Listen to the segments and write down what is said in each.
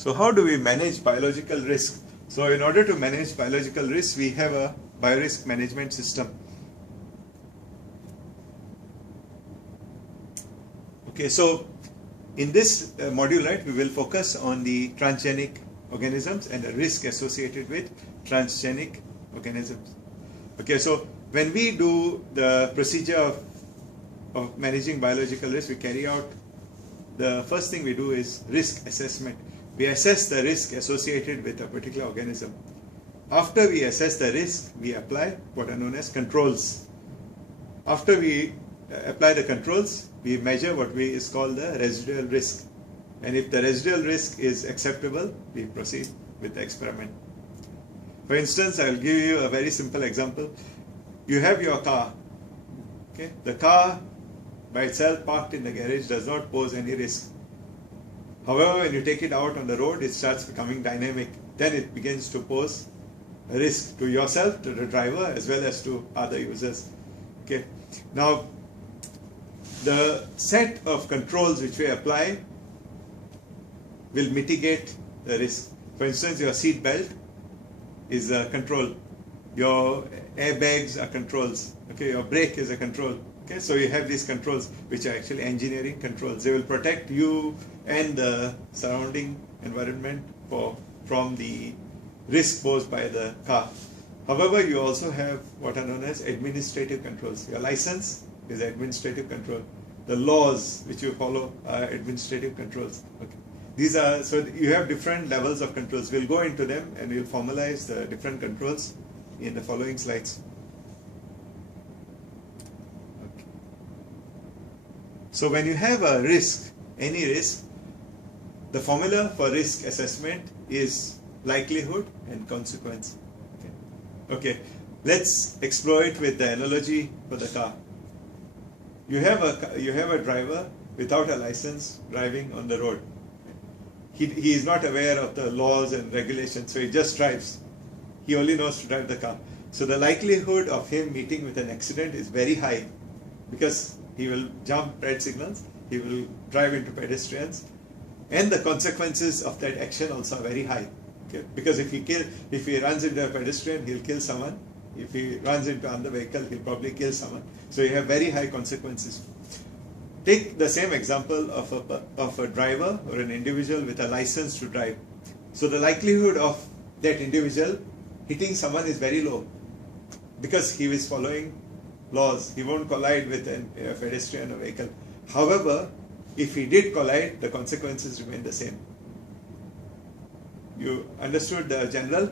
So how do we manage biological risk? So in order to manage biological risk, we have a biorisk management system. Okay, so in this module, right, we will focus on the transgenic organisms and the risk associated with transgenic organisms. Okay, so when we do the procedure of managing biological risk, we carry out, the first thing we do is risk assessment. We assess the risk associated with a particular organism. After we assess the risk, we apply what are known as controls. After we apply the controls, we measure what is called the residual risk. And if the residual risk is acceptable, we proceed with the experiment. For instance, I will give you a very simple example. You have your car. Okay? The car by itself parked in the garage does not pose any risk. However, when you take it out on the road, it starts becoming dynamic. Then it begins to pose a risk to yourself, to the driver, as well as to other users. Okay. Now, the set of controls which we apply will mitigate the risk. For instance, your seat belt is a control. Your airbags are controls. Okay, your brake is a control. Okay, so you have these controls which are actually engineering controls. They will protect you and the surrounding environment from the risk posed by the car. However, you also have what are known as administrative controls. Your license is administrative control. The laws which you follow are administrative controls. Okay. These are, so you have different levels of controls. We'll go into them and we'll formalize the different controls in the following slides. Okay. So when you have a risk, any risk, the formula for risk assessment is likelihood and consequence. Okay, let's explore it with the analogy for the car. You have a driver without a license driving on the road. He is not aware of the laws and regulations, so he just drives. He only knows to drive the car. So the likelihood of him meeting with an accident is very high because he will jump red signals, he will drive into pedestrians, and the consequences of that action also are very high. Okay? Because if he runs into a pedestrian, he'll kill someone. If he runs into another vehicle, he'll probably kill someone. So you have very high consequences. Take the same example of a driver or an individual with a license to drive. So the likelihood of that individual hitting someone is very low because he is following laws. He won't collide with a pedestrian or vehicle. However, if he did collide, the consequences remain the same. You understood the general?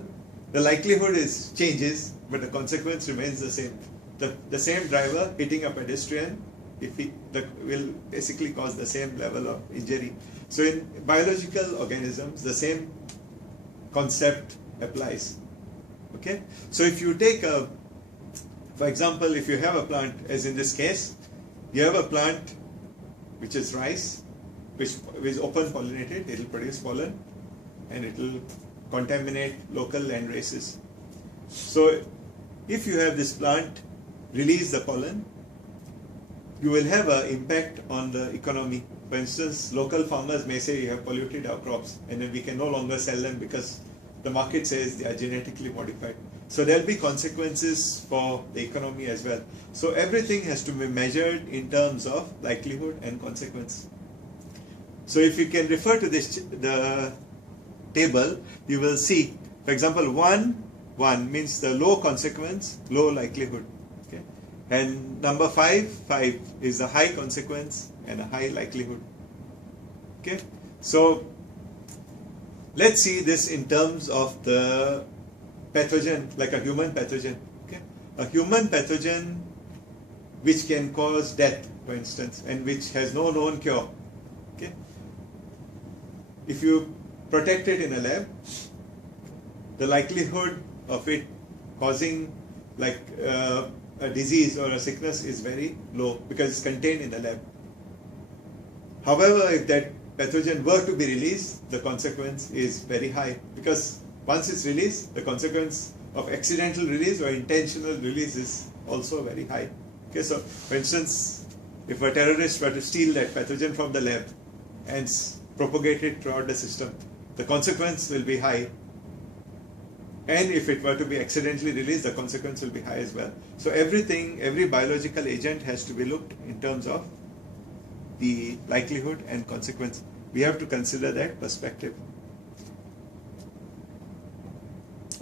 The likelihood changes, but the consequence remains the same. The same driver hitting a pedestrian will basically cause the same level of injury. So in biological organisms, the same concept applies. Okay? So if you take for example, if you have a plant, as in this case, you have a plant which is rice, which is open pollinated, it will produce pollen and it will contaminate local land races. So if you have this plant release the pollen, you will have an impact on the economy. For instance, local farmers may say you have polluted our crops and then we can no longer sell them because the market says they are genetically modified. So there will be consequences for the economy as well. So everything has to be measured in terms of likelihood and consequence. So if you can refer to the table, you will see, for example, 1 means the low consequence, low likelihood. Okay? And number 5 is the high consequence and a high likelihood. Okay? So let's see this in terms of the pathogen, like a human pathogen. Okay? A human pathogen which can cause death, for instance, and which has no known cure. Okay? If you protect it in a lab, the likelihood of it causing like a disease or a sickness is very low because it's contained in the lab. However, if that pathogen were to be released, the consequence is very high because once it's released, the consequence of accidental release or intentional release is also very high. Okay, so for instance, if a terrorist were to steal that pathogen from the lab and propagate it throughout the system, the consequence will be high. And if it were to be accidentally released, the consequence will be high as well. So every biological agent has to be looked in terms of the likelihood and consequence. We have to consider that perspective.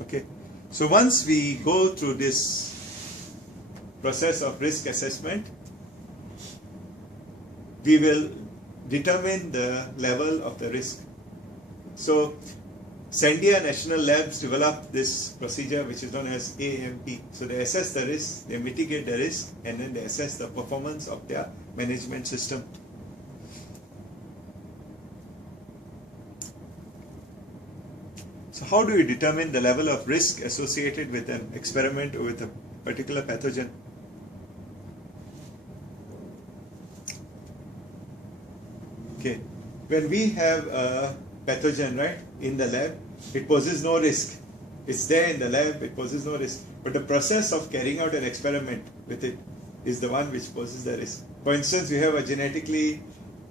Okay. So once we go through this process of risk assessment, we will determine the level of the risk. So Sandia National Labs developed this procedure which is known as AMP. So they assess the risk, they mitigate the risk, and then they assess the performance of their management system. So how do you determine the level of risk associated with an experiment or with a particular pathogen? Okay, when we have a pathogen, right, in the lab, it poses no risk. It's there in the lab, it poses no risk. But the process of carrying out an experiment with it is the one which poses the risk. For instance, you have a genetically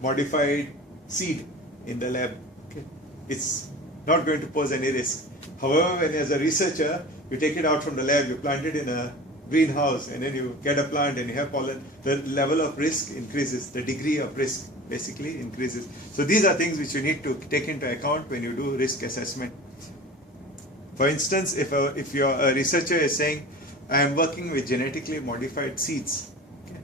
modified seed in the lab. Okay, it's not going to pose any risk. However, when as a researcher, you take it out from the lab, you plant it in a greenhouse, and then you get a plant and you have pollen, the level of risk increases, the degree of risk basically increases. So these are things which you need to take into account when you do risk assessment. For instance, if you're a researcher is saying, I am working with genetically modified seeds, okay,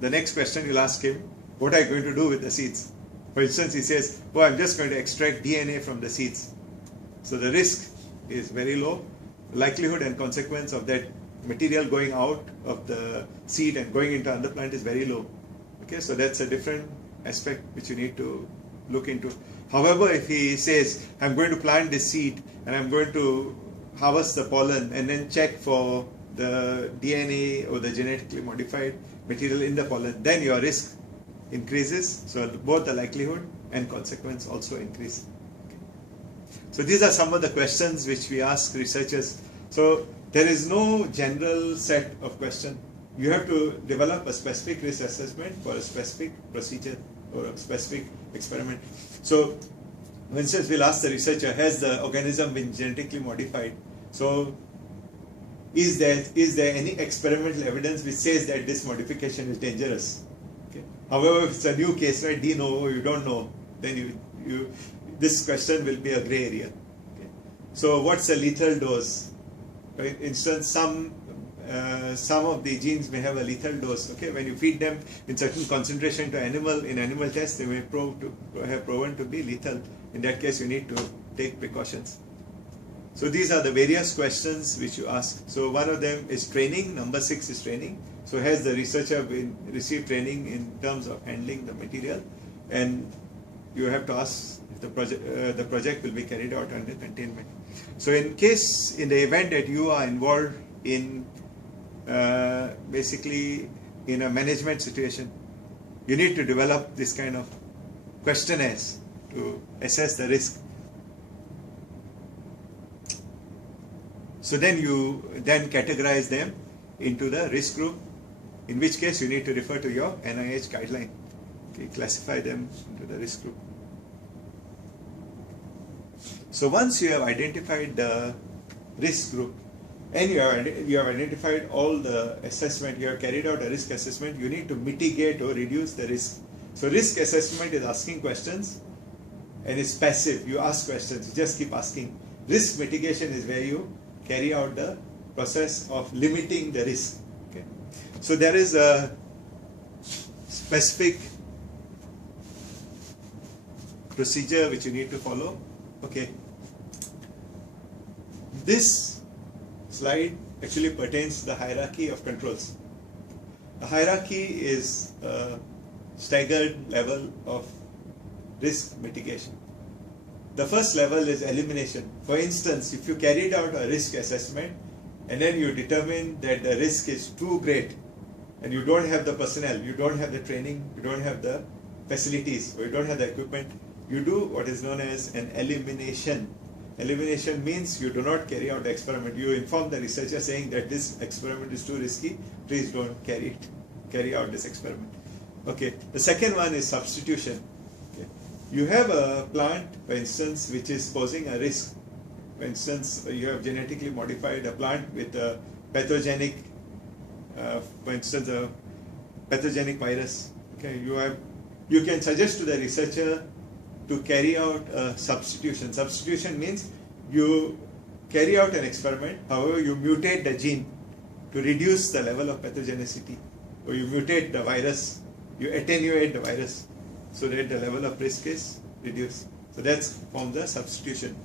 the next question you'll ask him, what are you going to do with the seeds? For instance, he says, oh, I'm just going to extract DNA from the seeds. So the risk is very low. The likelihood and consequence of that material going out of the seed and going into another plant is very low. Okay, so that's a different aspect which you need to look into. However, if he says, I'm going to plant this seed and I'm going to harvest the pollen and then check for the DNA or the genetically modified material in the pollen, then your risk increases. So both the likelihood and consequence also increase. Okay. So these are some of the questions which we ask researchers. So there is no general set of questions. You have to develop a specific risk assessment for a specific procedure or a specific experiment. So, for instance, we'll ask the researcher, has the organism been genetically modified? So, is there any experimental evidence which says that this modification is dangerous? Okay. However, if it's a new case, right, de novo, you don't know, then this question will be a gray area. Okay. So, what's a lethal dose? For instance, some of the genes may have a lethal dose. Okay, when you feed them in certain concentration to animal tests, they may have proven to be lethal. In that case, you need to take precautions. So these are the various questions which you ask. So one of them is training. Number 6 is training. So has the researcher received training in terms of handling the material? And you have to ask if the project will be carried out under containment. So in the event that you are involved in basically in a management situation, you need to develop this kind of questionnaires to assess the risk. So then you categorize them into the risk group, in which case you need to refer to your NIH guideline. Okay, classify them into the risk group. So once you have identified the risk group, and you have identified all the assessment, you have carried out a risk assessment, you need to mitigate or reduce the risk. So risk assessment is asking questions and it's passive. You ask questions, you just keep asking. Risk mitigation is where you carry out the process of limiting the risk. Okay. So there is a specific procedure which you need to follow. Okay. This slide actually pertains to the hierarchy of controls. The hierarchy is a staggered level of risk mitigation. The first level is elimination. For instance, if you carried out a risk assessment and then you determine that the risk is too great and you don't have the personnel, you don't have the training, you don't have the facilities, or you don't have the equipment, you do what is known as an elimination. Elimination means you do not carry out the experiment. You inform the researcher saying that this experiment is too risky, please don't carry out this experiment. Okay. The second one is substitution. Okay. You have a plant, for instance, which is posing a risk. For instance, you have genetically modified a plant with a pathogenic, for instance, a pathogenic virus. Okay, you can suggest to the researcher to carry out a substitution. Substitution means you carry out an experiment, however you mutate the gene to reduce the level of pathogenicity, or you mutate the virus, you attenuate the virus so that the level of risk is reduced. So that's from the substitution.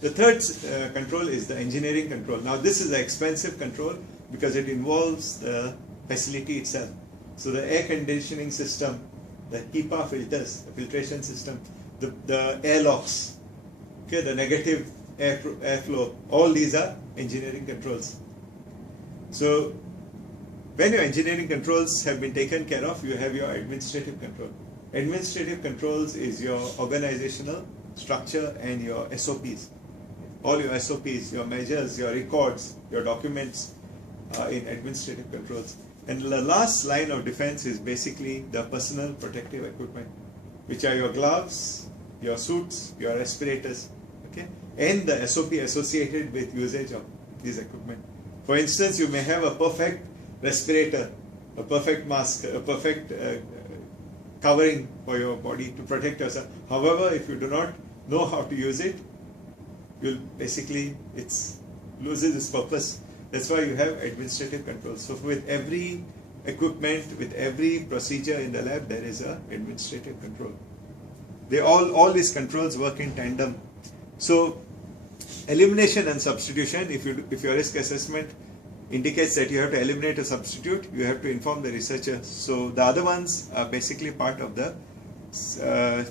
The third control is the engineering control. Now this is an expensive control because it involves the facility itself. So the air conditioning system, the HEPA filters, the filtration system, the airlocks, okay, the negative airflow, all these are engineering controls. So when your engineering controls have been taken care of, you have your administrative control. Administrative controls is your organizational structure and your SOPs. All your SOPs, your measures, your records, your documents are in administrative controls. And the last line of defense is basically the personal protective equipment, which are your gloves, your suits, your respirators, okay, and the SOP associated with usage of these equipment. For instance, you may have a perfect respirator, a perfect mask, a perfect covering for your body to protect yourself. However, if you do not know how to use it, you'll basically, it loses its purpose. That's why you have administrative controls. So with every equipment, with every procedure in the lab, there is an administrative control. All these controls work in tandem. So elimination and substitution, if your risk assessment indicates that you have to eliminate a substitute, you have to inform the researcher. So the other ones are basically part of the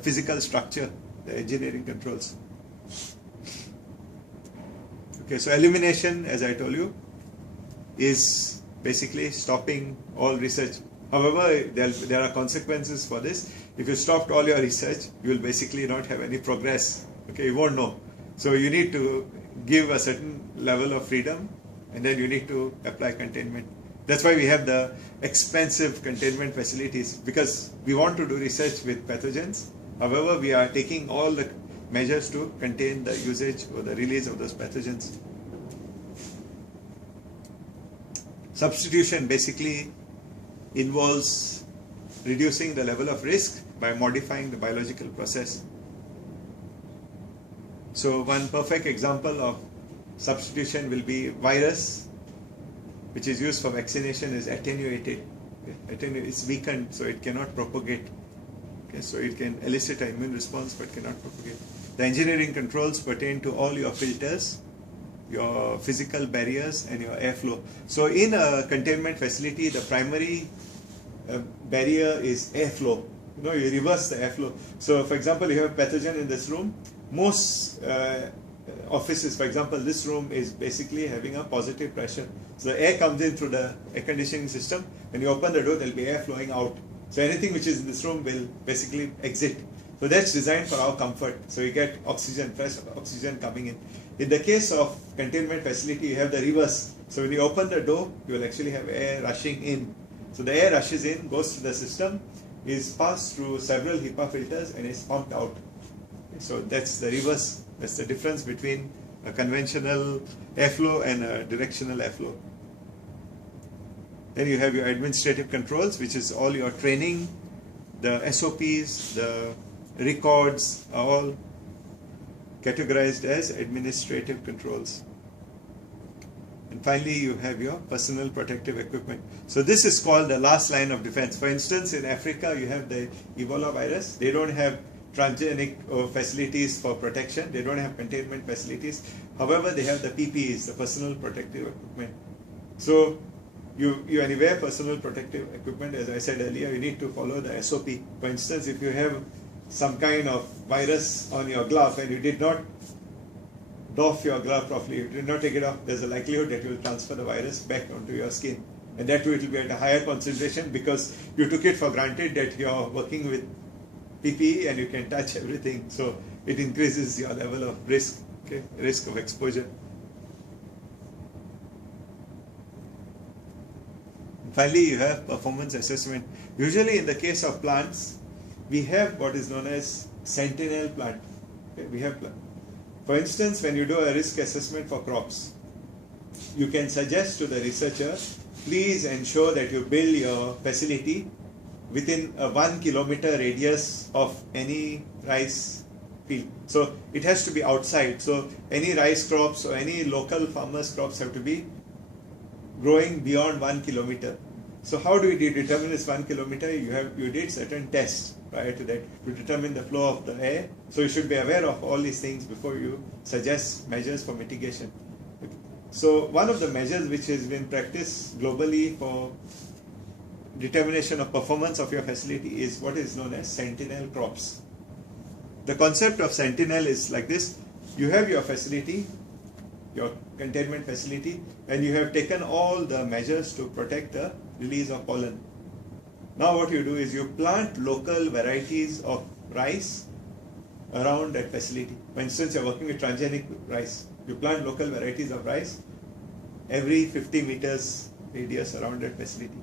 physical structure, the engineering controls. Okay, so elimination, as I told you, is basically stopping all research. However, there are consequences for this. If you stopped all your research, you will basically not have any progress. Okay, you won't know. So you need to give a certain level of freedom, and then you need to apply containment. That's why we have the expensive containment facilities, because we want to do research with pathogens. However, we are taking all the measures to contain the usage or the release of those pathogens. Substitution basically involves reducing the level of risk by modifying the biological process. So one perfect example of substitution will be virus, which is used for vaccination, is attenuated. It's weakened, so it cannot propagate. Okay, so it can elicit an immune response but cannot propagate. The engineering controls pertain to all your filters, your physical barriers, and your airflow. So in a containment facility, the primary barrier is airflow. You reverse the airflow. So for example, you have a pathogen in this room. Most offices, for example, this room is basically having a positive pressure. So the air comes in through the air conditioning system. When you open the door, there will be air flowing out. So anything which is in this room will basically exit. So that's designed for our comfort. So you get oxygen, fresh oxygen coming in. In the case of containment facility, you have the reverse. So when you open the door, you will actually have air rushing in. So the air rushes in, goes to the system, is passed through several HEPA filters, and is pumped out. So that's the reverse. That's the difference between a conventional airflow and a directional airflow. Then you have your administrative controls, which is all your training, the SOPs, the records are all categorized as administrative controls. And finally, you have your personal protective equipment. So this is called the last line of defense. For instance, in Africa, you have the Ebola virus. They don't have transgenic facilities for protection. They don't have containment facilities. However, they have the PPEs, the personal protective equipment. So you anywhere personal protective equipment, as I said earlier, you need to follow the SOP. For instance, if you have some kind of virus on your glove and you did not doff your glove properly, you did not take it off, there's a likelihood that you will transfer the virus back onto your skin. And that too, it will be at a higher concentration because you took it for granted that you're working with PPE and you can touch everything. So it increases your level of risk, okay, risk of exposure. Finally, you have performance assessment. Usually in the case of plants, we have what is known as Sentinel plant. Okay, we have plant. For instance, when you do a risk assessment for crops, you can suggest to the researcher, please ensure that you build your facility within a 1 kilometer radius of any rice field. So it has to be outside. So any rice crops or any local farmers' crops have to be growing beyond 1 kilometer. So how do you determine this 1 kilometer? You did certain tests prior to that to determine the flow of the air. So you should be aware of all these things before you suggest measures for mitigation. So one of the measures which has been practiced globally for determination of performance of your facility is what is known as Sentinel crops. The concept of Sentinel is like this. You have your facility, your containment facility, and you have taken all the measures to protect the release of pollen. Now what you do is you plant local varieties of rice around that facility. For instance, you're working with transgenic rice. You plant local varieties of rice every 50 meters radius around that facility.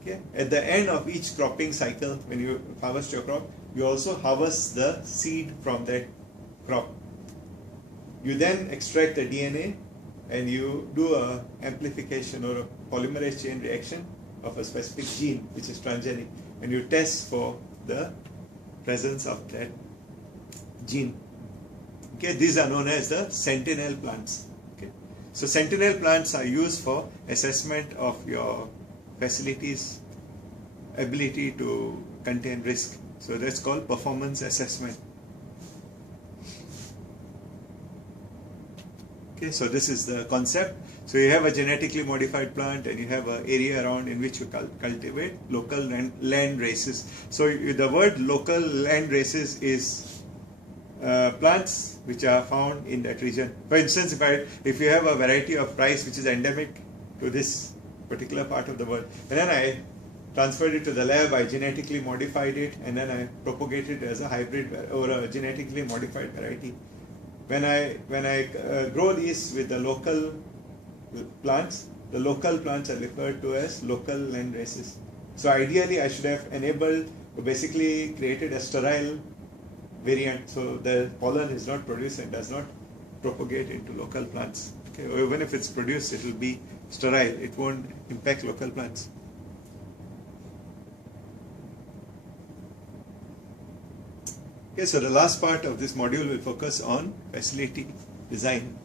Okay. At the end of each cropping cycle, when you harvest your crop, you also harvest the seed from that crop. You then extract the DNA and you do a amplification or a polymerase chain reaction of a specific gene which is transgenic, and you test for the presence of that gene. Okay, these are known as the Sentinel plants. Okay, so Sentinel plants are used for assessment of your facility's ability to contain risk. So that's called performance assessment. Okay, so this is the concept. So you have a genetically modified plant and you have an area around in which you cultivate local land races. So the word local land races is plants which are found in that region. For instance, if you have a variety of rice which is endemic to this particular part of the world, and then I transferred it to the lab, I genetically modified it, and then I propagated it as a hybrid or a genetically modified variety. When I grow these with the local plants are referred to as local land races. So ideally, I should have enabled, basically created a sterile variant, so the pollen is not produced and does not propagate into local plants. Okay, or even if it's produced, it will be sterile. It won't impact local plants. Okay, so the last part of this module will focus on facility design.